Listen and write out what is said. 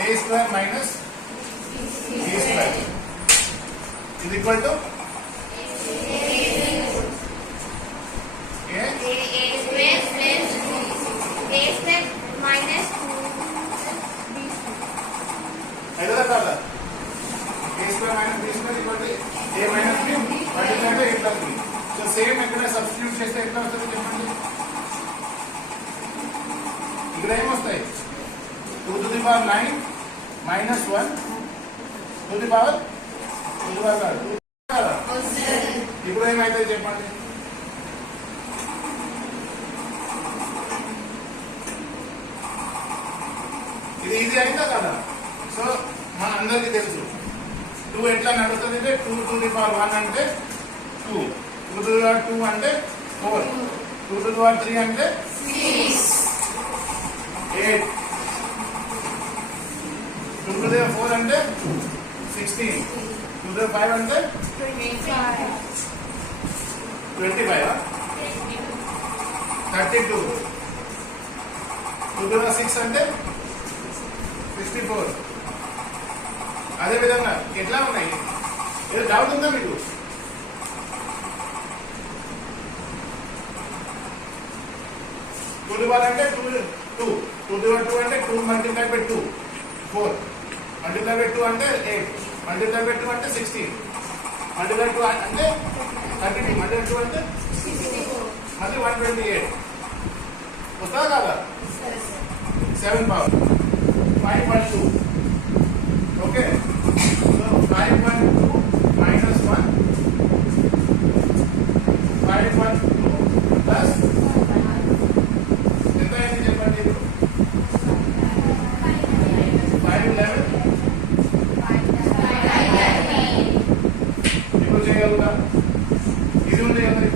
A square minus B square ఇది equal to A A square plus A square minus 2B ఐదోదా కాదా A square minus B square equal to A minus B multiply అంటే A plus B so same ఎక్కడ substitute చేస్తే ఎట్లా వస్తుంది చెప్పండి ఇక్కడ ఏమొస్తాయి two to the power nine minus one to the power two the power కాదు to the power. ఇప్పుడు ఏమైతుంది చెప్పండి? ఇది ఈజీ అయిందా కదా? సో మన అందరికీ తెలుసు. టూ ఎట్లా నడుస్తుంది అంటే two two the power one అంటే టూ టూ టూ టూ అంటే four two two power three అంటే 16. 2 the 5 and then? 25. 25, huh? 32. 2 6 and 64. అదే ఎట్లా ఉన్నాయి ఏదో డౌట్ ఉందా మీకు టూ డివర్ అంటే టూ టూ టూ డివర్ టూ అంటే two multiply by two four multiply by two అంటే ఎయిట్ మల్టిప్లై బై టూ అంటే సిక్స్టీన్ మల్టిప్లై టూ అంటే థర్టీ టూ మల్టిప్లై టూ అంటే మళ్ళీ వన్ ట్వంటీ ఎయిట్ వస్తుందా కదా seven power five point two জন্য আমাদের